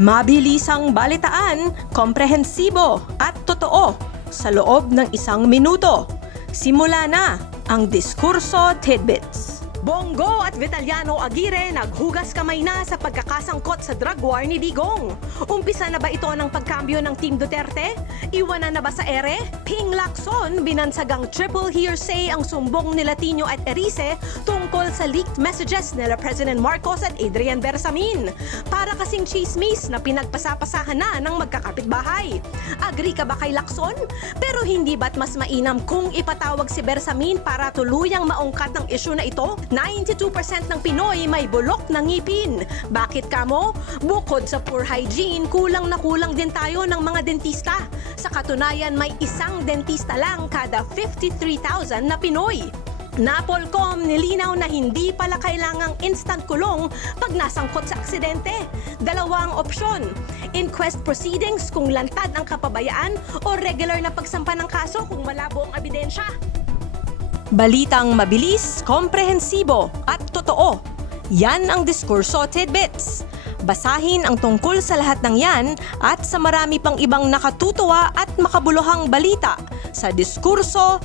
Mabilisang balitaan, komprehensibo at totoo sa loob ng 1 minuto. Simula na ang Diskurso Tidbits. Bongo at Vitaliano Aguirre naghugas kamay na sa pagkakasangkot sa drug war ni Digong. Umpisa na ba ito ng pagkambyo ng Team Duterte? Iwanan na ba sa ere? Ping Lacson, binansagang triple hearsay ang sumbong nila Tino at Erice tungkol sa leaked messages nila President Marcos at Adrian Bersamin. Para kasing chismis na pinagpasapasahan na ng magkakapitbahay. Agree ka ba kay Lacson? Pero hindi ba't mas mainam kung ipatawag si Bersamin para tuluyang maungkat ng issue na ito? 92% ng Pinoy may bulok na ngipin. Bakit kamo? Bukod sa poor hygiene, kulang na kulang din tayo ng mga dentista. Sa katunayan, may isang dentista lang kada 53,000 na Pinoy. Napolcom nilinaw na hindi pala kailangang instant kulong pag nasangkot sa aksidente. Dalawang opsyon, inquest proceedings kung lantad ang kapabayaan o regular na pagsampa ng kaso kung malabo ang ebidensya. Balitang mabilis, komprehensibo at totoo. Yan ang Diskurso Tidbits. Basahin ang tungkol sa lahat ng yan at sa marami pang ibang nakatutuwa at makabuluhang balita sa diskurso.ph.